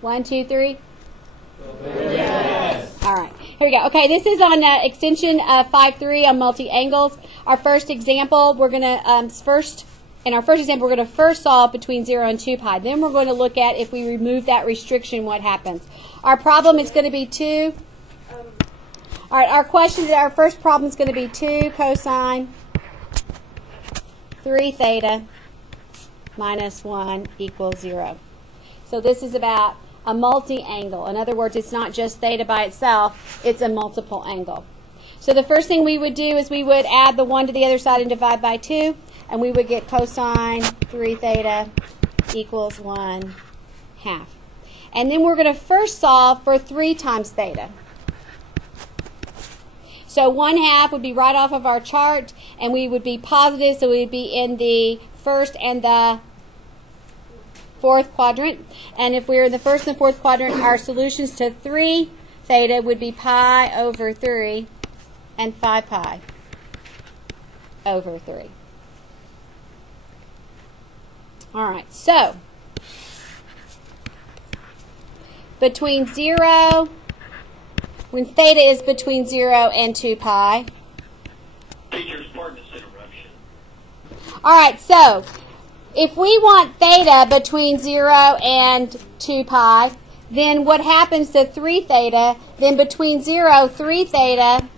1, 2, 3. Yes. All right, here we go. Okay, this is on extension 5.3 on multi-angles. Our first example, we're going to in our first example, we're going to first solve between 0 and 2 pi. Then we're going to look at if we remove that restriction, what happens. Our problem is going to be 2. All right, our first problem is going to be 2 cosine 3 theta minus 1 equals 0. So this is about a multi-angle. In other words, it's not just theta by itself, it's a multiple angle. So the first thing we would do is we would add the 1 to the other side and divide by 2, and we would get cosine 3 theta equals 1/2. And then we're going to first solve for 3 times theta. So 1/2 would be right off of our chart, and we would be positive, so we would be in the first and the fourth quadrant. And if we're in the first and the fourth quadrant, our solutions to 3 theta would be pi over 3 and 5 pi over 3. All right, so between 0, when theta is between 0 and 2 pi. Teacher's pardon this interruption. All right, so if we want theta between 0 and 2 pi, then what happens to 3 theta? Then between 0, 3 theta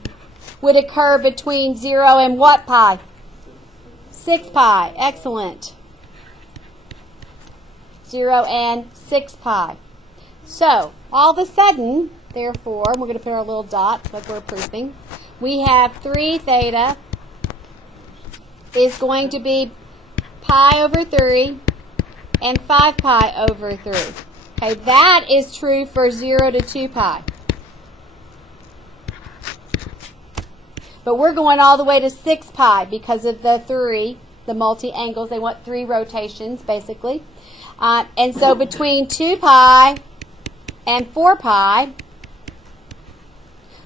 would occur between 0 and what pi? 6 pi. Excellent. 0 and 6 pi. So, all of a sudden, therefore, we're going to put our little dots like we're proofing. We have 3 theta is going to be pi over 3 and 5 pi over 3. Okay, that is true for 0 to 2 pi. But we're going all the way to 6 pi because of the 3, the multi-angles. They want 3 rotations, basically. And so between 2 pi and 4 pi,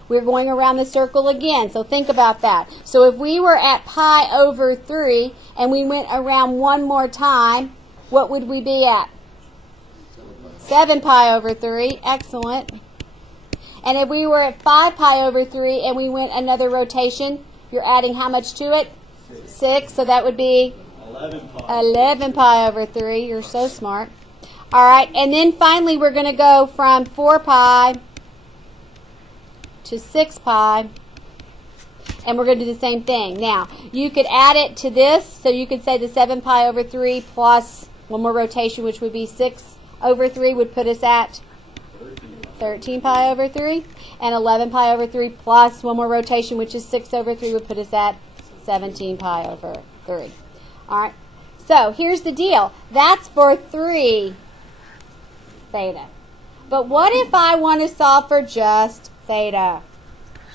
we're going around the circle again. So think about that. So if we were at pi over 3 and we went around one more time, what would we be at? 7 pi over 3. Excellent. And if we were at 5 pi over 3 and we went another rotation, you're adding how much to it? 6. So that would be 11 pi over 3. You're so smart. All right. And then finally, we're going to go from 4 pi to 6 pi. And we're going to do the same thing. Now, you could add it to this. So you could say the 7 pi over 3 plus one more rotation, which would be 6 over 3, would put us at 13 pi over 3. And 11 pi over 3 plus one more rotation, which is 6 over 3, would put us at 17 pi over 3. All right. So here's the deal. That's for 3 theta. But what if I want to solve for just theta?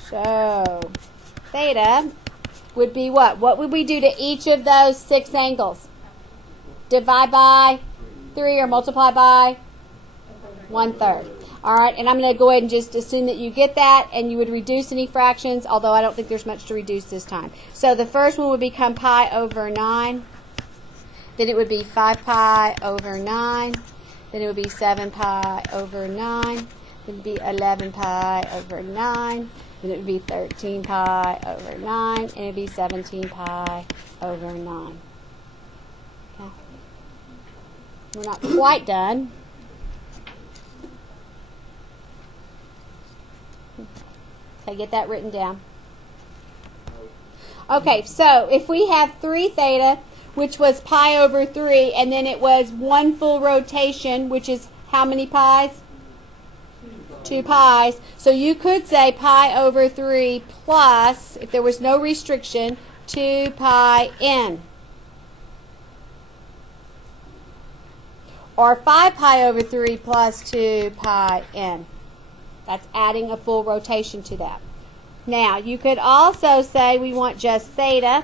So theta would be what? What would we do to each of those 6 angles? Divide by 3 or multiply by 1/3. All right, and I'm going to go ahead and just assume that you get that, and you would reduce any fractions, although I don't think there's much to reduce this time. So the first one would become pi over 9. Then it would be 5 pi over 9. Then it would be 7 pi over 9. Then it would be 11 pi over 9. Then it would be 13 pi over 9. And it would be 17 pi over 9. Okay. We're not quite done. Okay, get that written down. Okay, so if we have 3 theta, which was pi over 3, and then it was 1 full rotation, which is how many pi's? 2 pi's. So you could say pi over 3 plus, if there was no restriction, 2 pi n. Or 5 pi over 3 plus 2 pi n. That's adding a full rotation to that. Now, you could also say we want just theta.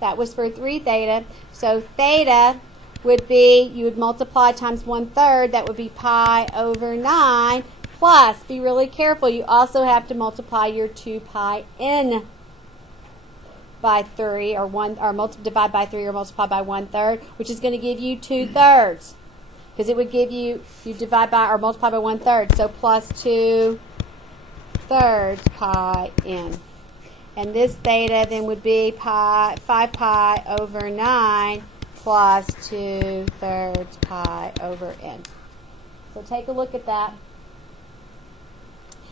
That was for 3 theta. So theta would be, you would multiply times 1/3. That would be pi over 9. Plus, be really careful, you also have to multiply your 2 pi n by 3, or divide by 3 or multiply by 1/3, which is going to give you 2/3. because it would give you, you divide by or multiply by 1/3, so plus 2/3 pi n. And this theta then would be 5 pi over 9 plus 2/3 pi over n. So take a look at that.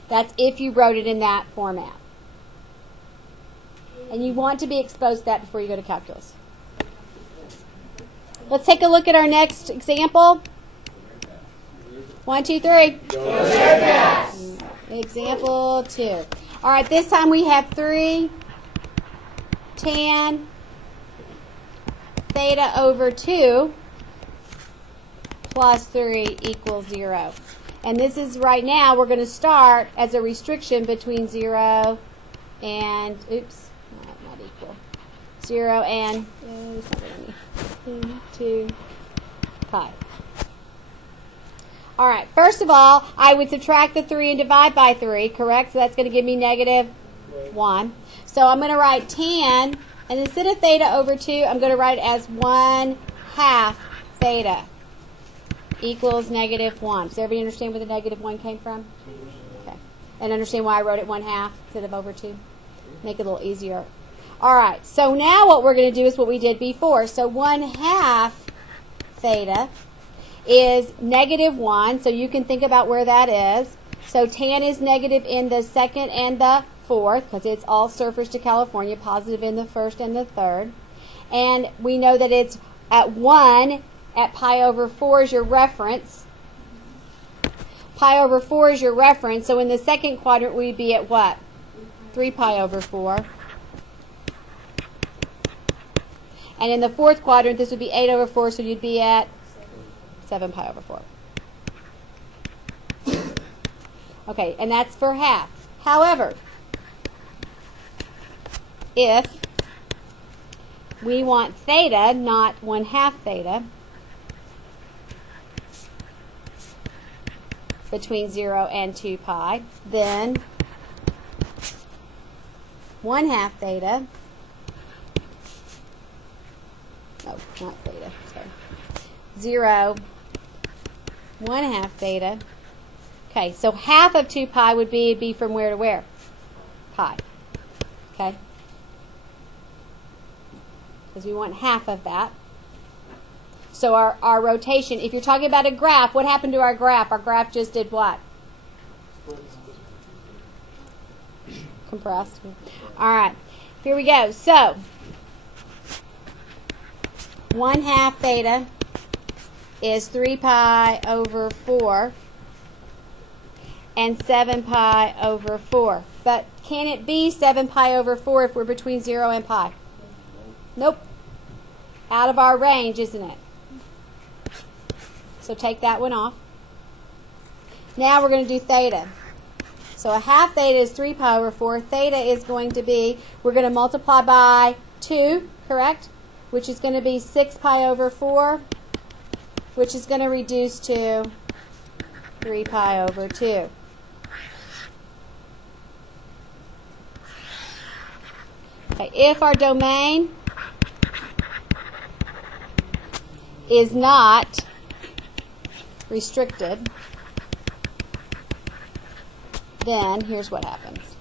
That's if you wrote it in that format. And you want to be exposed to that before you go to calculus. Let's take a look at our next example. 1, 2, 3. Example 2. All right, this time we have 3 tan theta over 2 plus 3 equals 0. And this is right now, we're going to start as a restriction between 0 and, oops, not equal. 0 and, 2 pi. All right, first of all, I would subtract the 3 and divide by 3, correct? So that's going to give me negative 1. So I'm going to write tan, and instead of theta over 2, I'm going to write it as 1/2 theta equals negative 1. Does everybody understand where the negative 1 came from? Okay. And understand why I wrote it 1/2 instead of over 2? Make it a little easier. All right, so now what we're going to do is what we did before. So 1/2 theta is negative 1, so you can think about where that is. So tan is negative in the second and the fourth, because it's all surfers to California, positive in the first and the third. And we know that it's at 1 at pi over 4 is your reference. Pi over 4 is your reference, so in the second quadrant we'd be at what? 3 pi over 4. And in the fourth quadrant, this would be 8 over 4, so you'd be at 7 pi over 4. Okay, and that's for half. However, if we want theta, not 1/2 theta, between 0 and 2 pi, then 1/2 theta, no, not theta, sorry, 0, 1/2 theta. Okay, so half of 2 pi would be from where to where? Pi. Okay? Because we want half of that. So our rotation, if you're talking about a graph, what happened to our graph? Our graph just did what? Compressed. All right, here we go. So 1/2 theta is 3 pi over 4 and 7 pi over 4. But can it be 7 pi over 4 if we're between 0 and pi? Nope. Out of our range, isn't it? So take that one off. Now we're going to do theta. So 1/2 theta is 3 pi over 4. Theta is going to be, we're going to multiply by 2, correct? Which is going to be 6 pi over 4, which is going to reduce to 3 pi over 2. Okay, if our domain is not restricted, then here's what happens.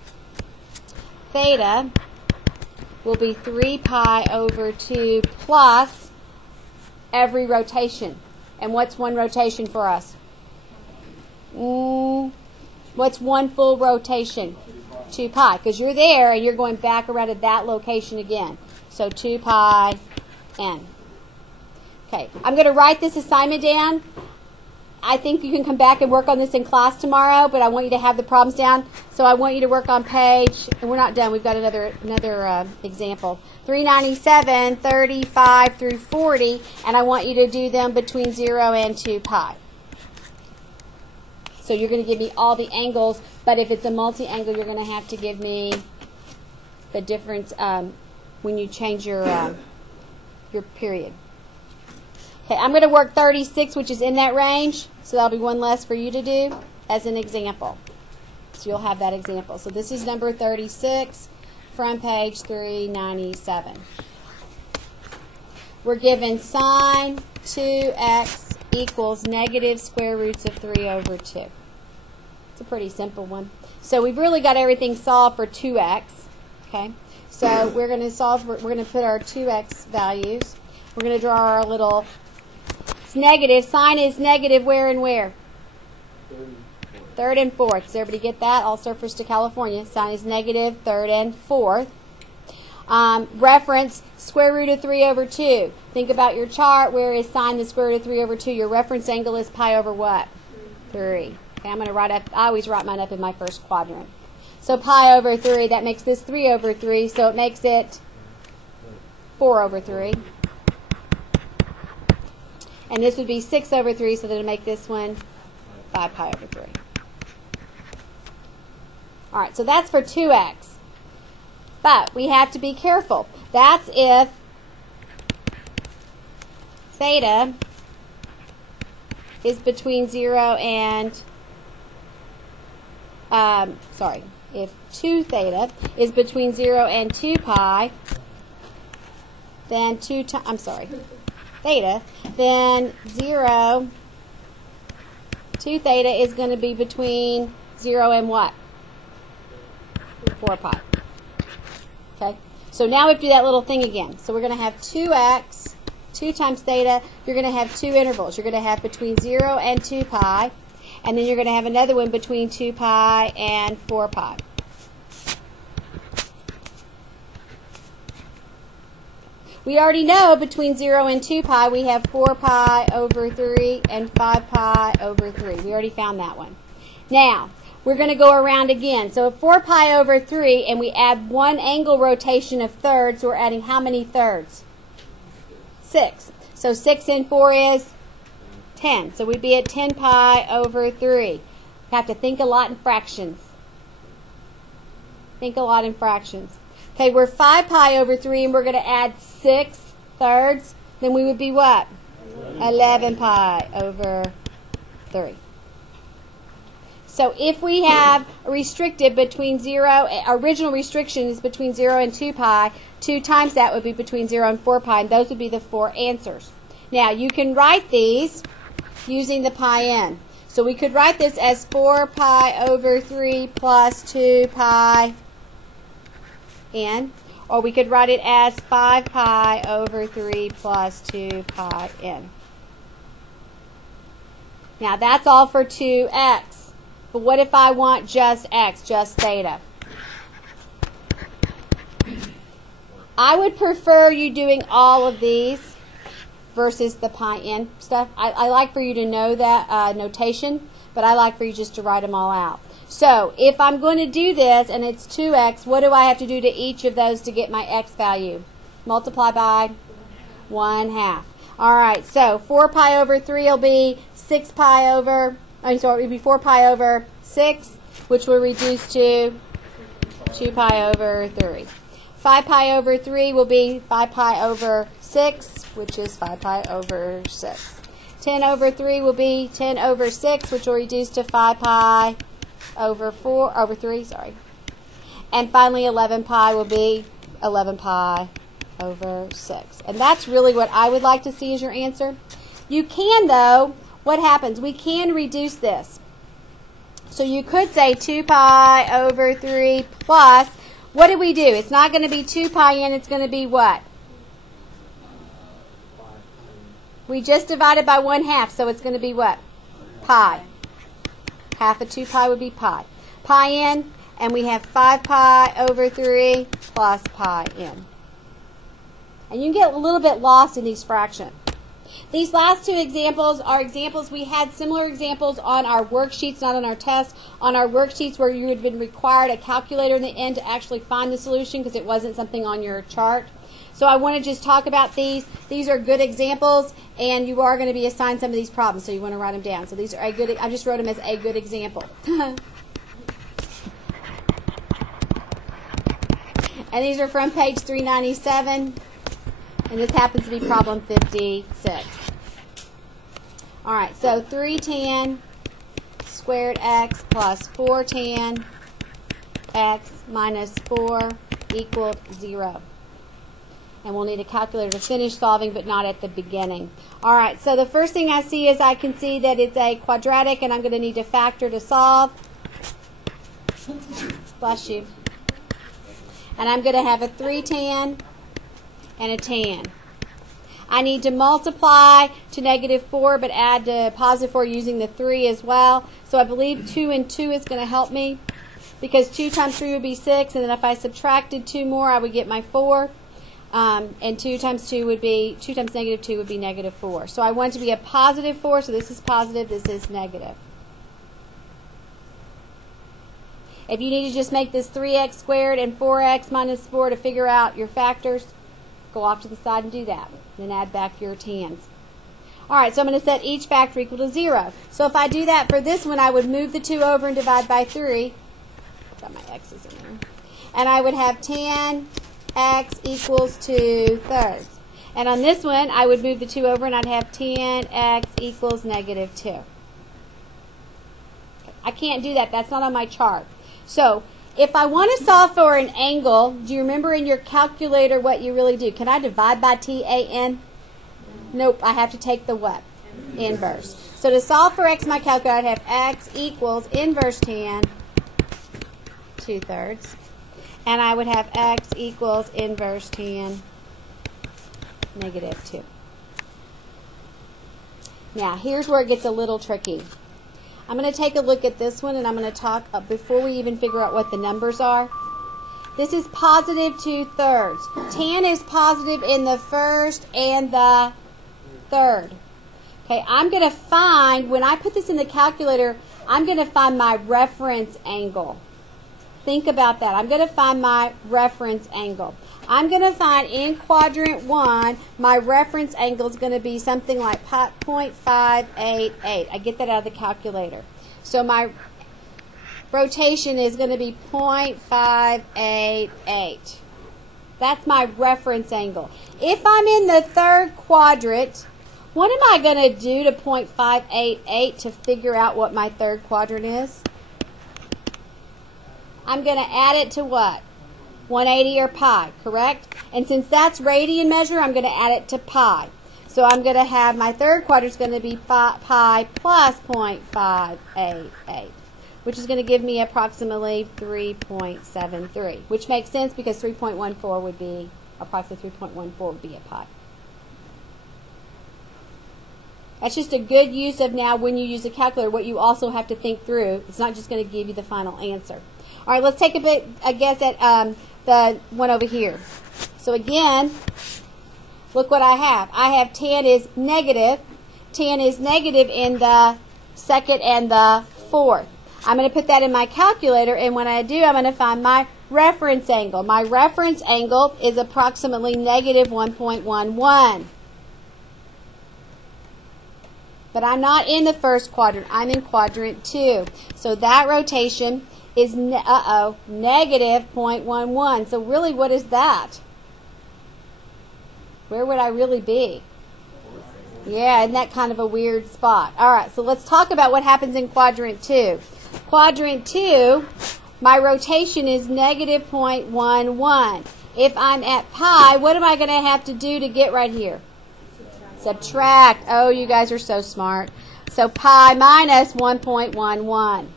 Theta will be 3 pi over 2 plus every rotation. And what's one rotation for us? What's one full rotation? 2 pi, because you're there and you're going back around to that location again. So 2 pi n. Okay, I'm going to write this assignment down. I think you can come back and work on this in class tomorrow, but I want you to have the problems down. So I want you to work on page, and we're not done, we've got another example. 397, 35 through 40, and I want you to do them between 0 and 2 pi. So you're going to give me all the angles, but if it's a multi-angle, you're going to have to give me the difference when you change your period. Okay, I'm going to work 36, which is in that range, so that'll be one less for you to do as an example. So you'll have that example. So this is number 36 from page 397. We're given sine 2x equals negative square roots of 3 over 2. It's a pretty simple one. So we've really got everything solved for 2x. Okay, so we're going to solve. We're going to put our 2x values. We're going to draw our little. It's negative. Sign is negative. Where and where? Third and fourth. Does everybody get that? All surfers to California. Sign is negative. Third and fourth. Reference square root of 3 over 2. Think about your chart. Where is sine the square root of 3 over 2? Your reference angle is pi over what? 3. Okay, I'm going to write up. I always write mine up in my first quadrant. So pi over 3, that makes this 3 over 3, so it makes it 4 over 3. And this would be 6 over 3, so that'll make this one 5 pi over 3. All right, so that's for 2x. But we have to be careful. That's if theta is between 0 and, if 2 theta is between 0 and 2 pi, then theta, then 2 theta is going to be between 0 and what? 4 pi. Okay, so now we have to do that little thing again. So we're going to have 2x, 2 times theta. You're going to have 2 intervals. You're going to have between 0 and 2 pi, and then you're going to have another one between 2 pi and 4 pi. We already know between 0 and 2 pi we have 4 pi over 3 and 5 pi over 3. We already found that one. Now, we're going to go around again. So 4 pi over 3, and we add 1 angle rotation of thirds. So we're adding how many thirds? 6. So 6 and 4 is 10. So we'd be at 10 pi over 3. You have to think a lot in fractions. Think a lot in fractions. Okay, we're 5 pi over 3, and we're going to add 6 thirds. Then we would be what? 11 pi over 3. So if we have restricted between 0, our original restriction is between 0 and 2 pi, 2 times that would be between 0 and 4 pi, and those would be the 4 answers. Now, you can write these using the pi n. So we could write this as 4 pi over 3 plus 2 pi n, or we could write it as 5 pi over 3 plus 2 pi n. Now, that's all for 2x. But what if I want just x, just theta? I would prefer you doing all of these versus the pi n stuff. I like for you to know that notation, but I like for you just to write them all out. So if I'm going to do this and it's 2x, what do I have to do to each of those to get my x value? Multiply by 1/2. All right, so 4 pi over 3 will be 6 pi over, it would be 4 pi over 6, which will reduce to 2 pi over 3. 5 pi over 3 will be 5 pi over 6, which is 5 pi over 6. 10 over 3 will be 10 over 6, which will reduce to 5 pi over 3. And finally, 11 pi will be 11 pi over 6. And that's really what I would like to see as your answer. You can, though, what happens? We can reduce this. So you could say 2 pi over 3 plus, what do we do? It's not going to be 2 pi n, it's going to be what? We just divided by 1/2, so it's going to be what? Pi. Half of 2 pi would be pi. Pi n, and we have 5 pi over 3 plus pi n. And you can get a little bit lost in these fractions. These last 2 examples are examples. We had similar examples on our worksheets, not on our test. On our worksheets where you would have been required a calculator in the end to actually find the solution because it wasn't something on your chart. So I want to just talk about these. These are good examples, and you are going to be assigned some of these problems, so you want to write them down. So these are a good, I just wrote them as a good example. And these are from page 397. And this happens to be problem 56. All right, so 3 tan squared x plus 4 tan x minus 4 equaled 0. And we'll need a calculator to finish solving, but not at the beginning. All right, so the first thing I see is I can see that it's a quadratic, and I'm going to need to factor to solve. Bless you. And I'm going to have a 3 tan and a tan. I need to multiply to -4, but add to +4 using the 3 as well. So I believe 2 and 2 is going to help me, because 2 times 3 would be 6, and then if I subtracted 2 more, I would get my 4. And 2 times 2 would be, 2 times -2 would be -4. So I want it to be a +4, so this is positive, this is negative. If you need to just make this 3x squared and 4x minus 4 to figure out your factors, go off to the side and do that. Then add back your tans. All right, so I'm going to set each factor equal to 0. So if I do that for this one, I would move the 2 over and divide by 3. Got my x's in there. And I would have tan x equals 2/3. And on this one, I would move the 2 over and I'd have tan x equals -2. I can't do that. That's not on my chart. So if I want to solve for an angle, do you remember in your calculator what you really do? Can I divide by tan? Nope, I have to take the what? Inverse. So to solve for x in my calculator, I'd have x equals inverse tan 2/3. And I would have x equals inverse tan -2. Now, here's where it gets a little tricky. I'm going to take a look at this one, and I'm going to talk, before we even figure out what the numbers are. This is positive 2/3. Tan is positive in the first and the third. Okay, I'm going to find, when I put this in the calculator, I'm going to find my reference angle. Think about that. I'm going to find my reference angle. I'm going to find in quadrant 1, my reference angle is going to be something like 0.588. I get that out of the calculator. So my rotation is going to be 0.588. That's my reference angle. If I'm in the third quadrant, what am I going to do to 0.588 to figure out what my third quadrant is? I'm going to add it to what? 180 or pi, correct? And since that's radian measure, I'm going to add it to pi. So I'm going to have my third quadrant is going to be pi plus 0.588, which is going to give me approximately 3.73, which makes sense because 3.14 would be, approximately 3.14 would be a pi. That's just a good use of now when you use a calculator, what you also have to think through. It's not just going to give you the final answer. All right, let's take a guess at the one over here. So again, look what I have. I have tan is negative. Tan is negative in the second and the fourth. I'm going to put that in my calculator, and when I do, I'm going to find my reference angle. My reference angle is approximately negative 1.11. But I'm not in the first quadrant. I'm in quadrant 2. So that rotation is negative 0.11. So really, what is that? Where would I really be? Yeah, isn't that kind of a weird spot? All right, so let's talk about what happens in quadrant 2. Quadrant 2, my rotation is negative 0.11. If I'm at pi, what am I going to have to do to get right here? Subtract. Oh, you guys are so smart. So pi minus 1.11.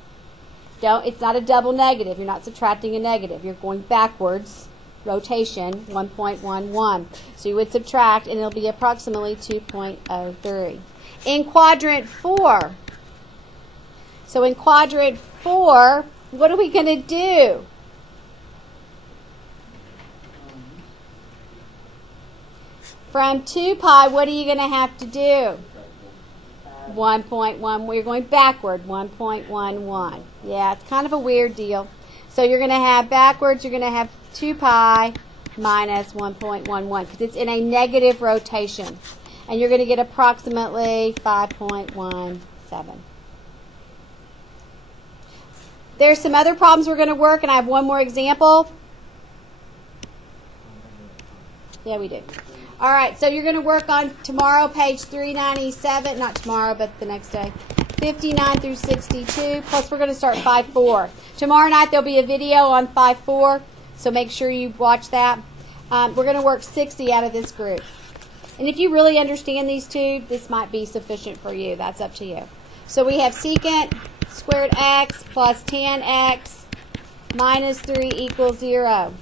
It's not a double negative. You're not subtracting a negative. You're going backwards. Rotation 1.11. So you would subtract, and it'll be approximately 2.03. In quadrant 4, so in quadrant 4, what are we going to do? From 2 pi, what are you going to have to do? 1.1. We're going backward. 1.11. Yeah, it's kind of a weird deal. So you're going to have backwards, you're going to have 2 pi minus 1.11 because it's in a negative rotation. And you're going to get approximately 5.17. There's some other problems we're going to work, and I have one more example. Yeah, we do. All right, so you're going to work on tomorrow, page 397, not tomorrow, but the next day, 59 through 62, plus we're going to start 5-4. Tomorrow night there'll be a video on 5-4, so make sure you watch that. We're going to work 60 out of this group. And if you really understand these two, this might be sufficient for you. That's up to you. So we have secant squared x plus tan x minus 3 equals 0.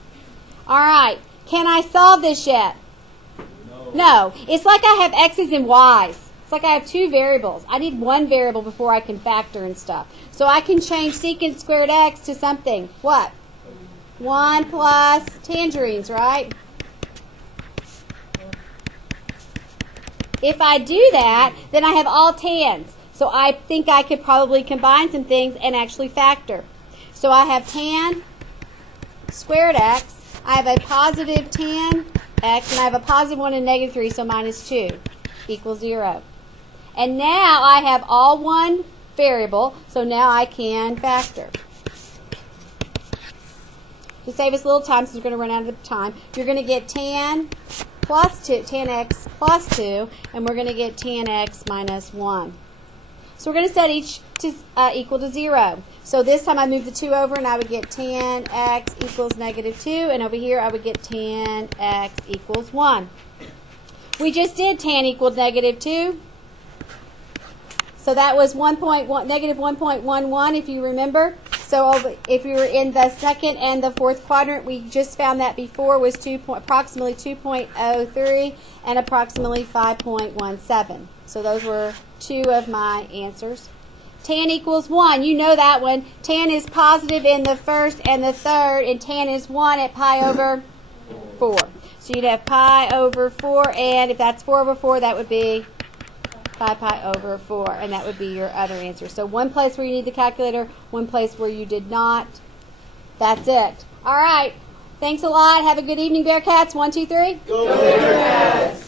All right. Can I solve this yet? No. It's like I have x's and y's. It's like I have two variables. I need one variable before I can factor and stuff. So I can change secant squared x to something. What? 1 plus tangerines, right? If I do that, then I have all tans. So I think I could probably combine some things and actually factor. So I have tan squared x. I have a positive tan x, and I have a positive 1 and negative 3, so minus 2 equals 0. And now I have all one variable, so now I can factor. To save us a little time, since we're going to run out of time, you're going to get tan plus 2, tan x plus 2, and we're going to get tan x minus 1. So we're going to set each to equal to 0. So this time I move the 2 over, and I would get tan x equals negative 2, and over here I would get tan x equals 1. We just did tan equals negative 2. So that was negative 1.11, if you remember. So if you were in the second and the fourth quadrant, we just found that before was approximately 2.03 and approximately 5.17. So those were two of my answers. Tan equals 1. You know that one. Tan is positive in the first and the third, and tan is 1 at pi over 4. So you'd have pi over 4, and if that's 4 over 4, that would be 5 pi over 4, and that would be your other answer. So one place where you need the calculator, one place where you did not. That's it. All right. Thanks a lot. Have a good evening, Bearcats. 1, 2, 3. Go Bearcats!